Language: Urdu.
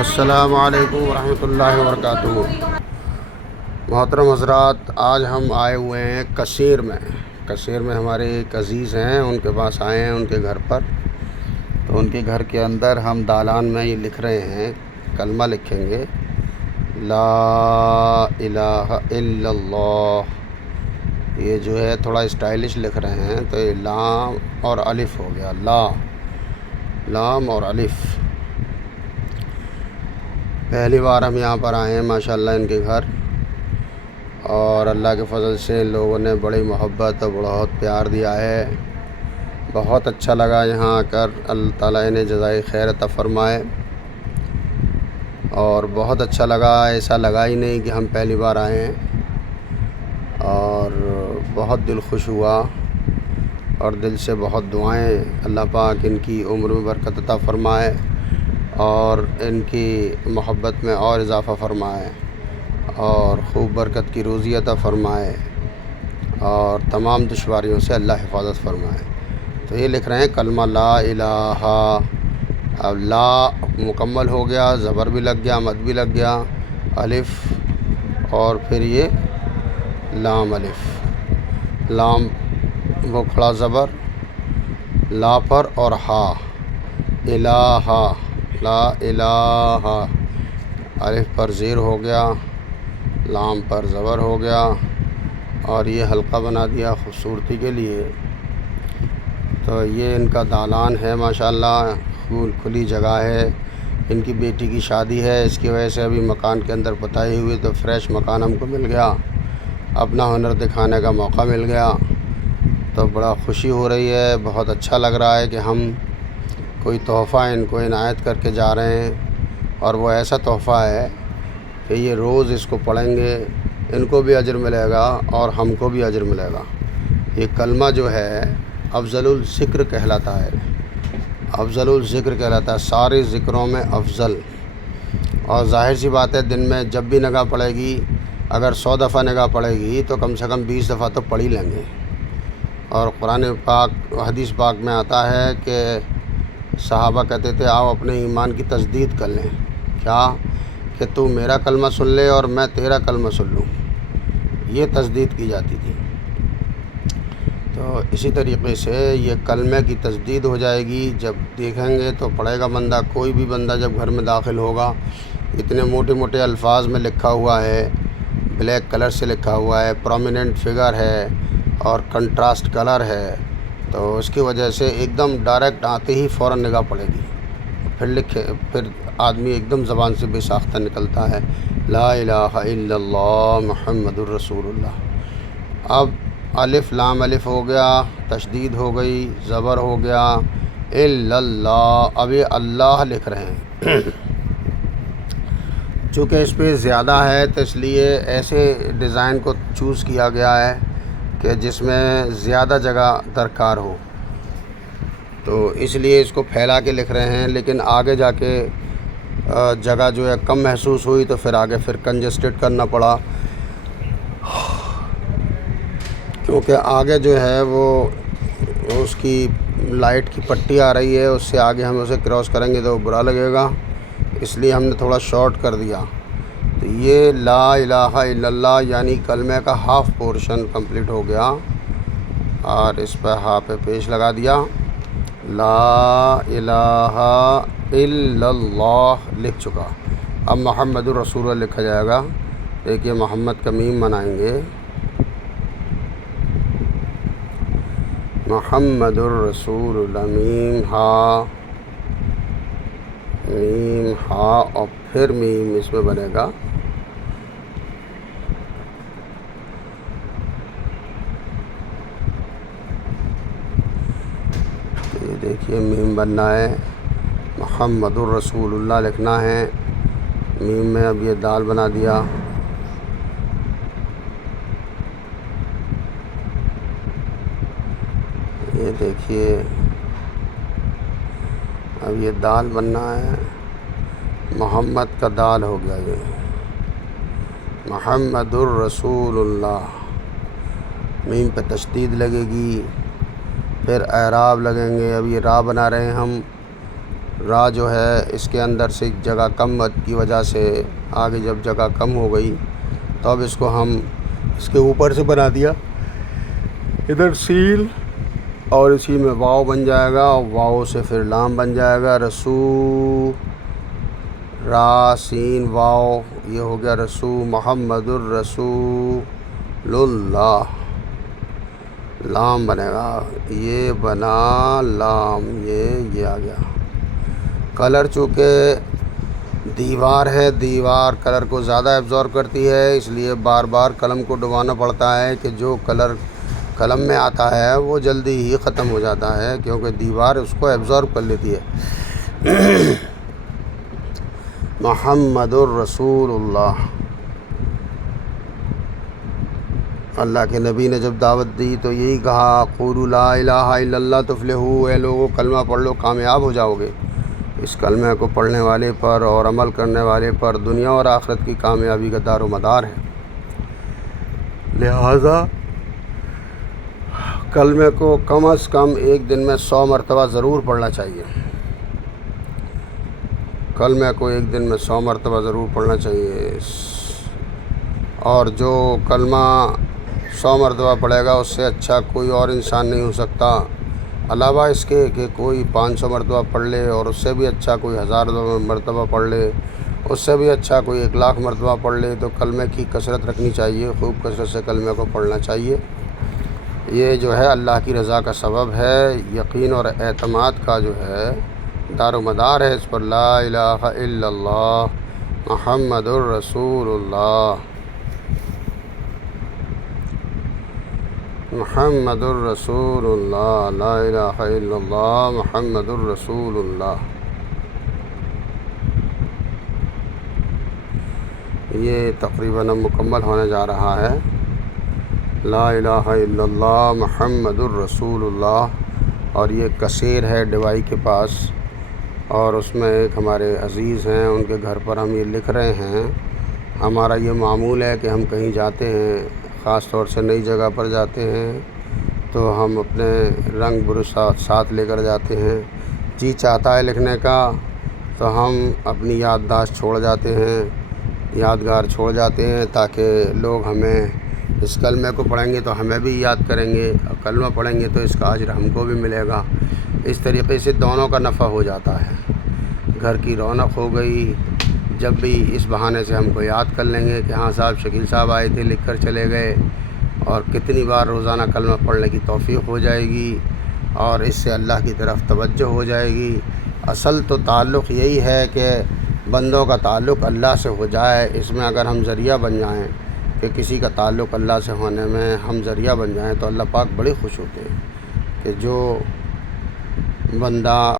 السلام علیکم ورحمۃ اللہ وبرکاتہ۔ محترم حضرات، آج ہم آئے ہوئے ہیں کثیر میں ہمارے ایک عزیز ہیں، ان کے پاس آئے ہیں، ان کے گھر پر۔ تو ان کے گھر کے اندر ہم دالان میں یہ لکھ رہے ہیں، کلمہ لکھیں گے، لا الہ الا اللہ۔ یہ جو ہے تھوڑا اسٹائلش لکھ رہے ہیں، تو یہ لام اور الف ہو گیا، لام اور الف۔ پہلی بار ہم یہاں پر آئے ہیں ماشاءاللہ ان کے گھر، اور اللہ کے فضل سے لوگوں نے بڑی محبت اور بہت پیار دیا ہے۔ بہت اچھا لگا یہاں آ کر، اللہ تعالیٰ انہیں جزائے خیر عطا فرمائے۔ اور بہت اچھا لگا، ایسا لگا ہی نہیں کہ ہم پہلی بار آئے ہیں، اور بہت دل خوش ہوا، اور دل سے بہت دعائیں اللہ پاک ان کی عمر میں برکت عطا فرمائے، اور ان کی محبت میں اور اضافہ فرمائے، اور خوب برکت کی روزی عطا فرمائے، اور تمام دشواریوں سے اللہ حفاظت فرمائے۔ تو یہ لکھ رہے ہیں کلمہ لا الہ۔ اب لا مکمل ہو گیا، زبر بھی لگ گیا، مد بھی لگ گیا، الف، اور پھر یہ لام الف، لام وہ کھڑا زبر لا پر، اور ہا الہ، لا الہ، الف پر زیر ہو گیا، لام پر زبر ہو گیا، اور یہ حلقہ بنا دیا خوبصورتی کے لیے۔ تو یہ ان کا دالان ہے ماشاءاللہ، کھلی جگہ ہے، ان کی بیٹی کی شادی ہے، اس کی وجہ سے ابھی مکان کے اندر پتائی ہوئی، تو فریش مکان ہم کو مل گیا، اپنا ہنر دکھانے کا موقع مل گیا، تو بڑا خوشی ہو رہی ہے، بہت اچھا لگ رہا ہے کہ ہم کوئی تحفہ ان کو عنایت کر کے جا رہے ہیں، اور وہ ایسا تحفہ ہے کہ یہ روز اس کو پڑھیں گے، ان کو بھی اجر ملے گا اور ہم کو بھی اجر ملے گا۔ یہ کلمہ جو ہے افضل الذکر کہلاتا ہے، افضل الذکر کہلاتا ہے، سارے ذکروں میں افضل۔ اور ظاہر سی بات ہے، دن میں جب بھی نگاہ پڑے گی، اگر 100 دفعہ نگاہ پڑے گی تو کم سے کم 20 دفعہ تو پڑھ ہی لیں گے۔ اور قرآن پاک، حدیث پاک میں آتا ہے کہ صحابہ کہتے تھے آؤ اپنے ایمان کی تجدید کر لیں، کیا کہ تو میرا کلمہ سن لے اور میں تیرا کلمہ سن لوں، یہ تجدید کی جاتی تھی۔ تو اسی طریقے سے یہ کلمے کی تجدید ہو جائے گی، جب دیکھیں گے تو پڑھے گا بندہ، کوئی بھی بندہ جب گھر میں داخل ہوگا، اتنے موٹے موٹے الفاظ میں لکھا ہوا ہے، بلیک کلر سے لکھا ہوا ہے، پرومیننٹ فگر ہے، اور کنٹراسٹ کلر ہے، تو اس کی وجہ سے ایک دم ڈائریکٹ آتے ہی فوراً نگاہ پڑے گی، پھر آدمی ایک دم زبان سے بے ساختہ نکلتا ہے، لا الہ الا اللہ محمد الرسول اللہ۔ اب الف لام الف ہو گیا، تشدید ہو گئی، زبر ہو گیا، الا اللہ، اب یہ اللہ لکھ رہے ہیں۔ چونکہ اس پہ زیادہ ہے تو اس لیے ایسے ڈیزائن کو چوز کیا گیا ہے کہ جس میں زیادہ جگہ درکار ہو، تو اس لیے اس کو پھیلا کے لکھ رہے ہیں، لیکن آگے جا کے جگہ جو ہے کم محسوس ہوئی، تو پھر آگے کنجسٹڈ کرنا پڑا، کیونکہ آگے جو ہے وہ اس کی لائٹ کی پٹی آ رہی ہے، اس سے آگے ہم اسے کراس کریں گے تو برا لگے گا، اس لیے ہم نے تھوڑا شارٹ کر دیا۔ تو یہ لا الہ الا اللہ یعنی کلمے کا ہاف پورشن کمپلیٹ ہو گیا، اور اس پہ ہا پہ پیش لگا دیا، لا الہ الا اللہ لکھ چکا۔ اب محمد الرسول اللہ لکھا جائے گا، دیکھیے محمد کا میم بنائیں گے، محمد الرسول اللہ، میم ہا اور پھر میم اس میں بنے گا، یہ دیکھیے میم بننا ہے، محمد الرسول اللہ لکھنا ہے، میم میں اب یہ دال بنا دیا، یہ دیکھیے اب یہ دال بننا ہے، محمد کا دال ہو گیا، یہ محمد الرسول اللہ، میم پہ تشدید لگے گی، پھر اعراب لگیں گے، اب یہ را بنا رہے ہیں ہم، را جو ہے اس کے اندر سے جگہ کم کی وجہ سے آگے جب جگہ کم ہو گئی تو اب اس کو ہم اس کے اوپر سے بنا دیا ادھر سین اور اسی میں واو بن جائے گا اور واو سے پھر لام بن جائے گا رسو را سین واو یہ ہو گیا رسو محمد الرسول اللہ لام بنے گا یہ بنا لام یہ آ گیا۔ کلر چونکہ دیوار ہے دیوار کلر کو زیادہ ایبزارب کرتی ہے اس لیے بار بار قلم کو ڈبانا پڑتا ہے کہ جو کلر قلم میں آتا ہے وہ جلدی ہی ختم ہو جاتا ہے کیونکہ دیوار اس کو ایبزارب کر لیتی ہے۔ محمد الرسول اللہ اللہ کے نبی نے جب دعوت دی تو یہی کہا قولوا لا الہ الا اللہ تفلحوا، اے لوگو کلمہ پڑھ لو کامیاب ہو جاؤ گے۔ اس کلمے کو پڑھنے والے پر اور عمل کرنے والے پر دنیا اور آخرت کی کامیابی کا دار و مدار ہے۔ لہٰذا کلمے کو کم از کم ایک دن میں 100 مرتبہ ضرور پڑھنا چاہیے۔ کلمے کو ایک دن میں 100 مرتبہ ضرور پڑھنا چاہیے، اور جو کلمہ 100 مرتبہ پڑھے گا اس سے اچھا کوئی اور انسان نہیں ہو سکتا، علاوہ اس کے کہ کوئی 500 مرتبہ پڑھ لے، اور اس سے بھی اچھا کوئی 1000 مرتبہ پڑھ لے، اس سے بھی اچھا کوئی 1,00,000 مرتبہ پڑھ لے۔ تو کلمے کی کثرت رکھنی چاہیے، خوب کثرت سے کلمے کو پڑھنا چاہیے۔ یہ جو ہے اللہ کی رضا کا سبب ہے، یقین اور اعتماد کا جو ہے دار و مدار ہے اس پر۔ لا الہ الا اللہ محمد الرسول اللہ محمد الرسول اللہ لا الہ الا اللہ محمد الرسول اللہ۔ یہ تقریباً مکمل ہونے جا رہا ہے۔ لا الہ الا اللہ محمد الرسول اللہ، اور یہ کثیر ہے ڈوائی کے پاس، اور اس میں ایک ہمارے عزیز ہیں ان کے گھر پر ہم یہ لکھ رہے ہیں۔ ہمارا یہ معمول ہے کہ ہم کہیں جاتے ہیں، خاص طور سے نئی جگہ پر جاتے ہیں، تو ہم اپنے رنگ برش ساتھ لے کر جاتے ہیں۔ جی چاہتا ہے لکھنے کا تو ہم اپنی یادداشت چھوڑ جاتے ہیں، یادگار چھوڑ جاتے ہیں، تاکہ لوگ ہمیں اس کلمے کو پڑھیں گے تو ہمیں بھی یاد کریں گے، اور کلمہ پڑھیں گے تو اس کا اجر ہم کو بھی ملے گا۔ اس طریقے سے دونوں کا نفع ہو جاتا ہے، گھر کی رونق ہو گئی، جب بھی اس بہانے سے ہم کو یاد کر لیں گے کہ ہاں صاحب شکیل صاحب آئے تھے لکھ کر چلے گئے، اور کتنی بار روزانہ کلمہ پڑھنے کی توفیق ہو جائے گی، اور اس سے اللہ کی طرف توجہ ہو جائے گی۔ اصل تو تعلق یہی ہے کہ بندوں کا تعلق اللہ سے ہو جائے، اس میں اگر ہم ذریعہ بن جائیں کہ کسی کا تعلق اللہ سے ہونے میں ہم ذریعہ بن جائیں تو اللہ پاک بڑے خوش ہوتے ہیں کہ جو بندہ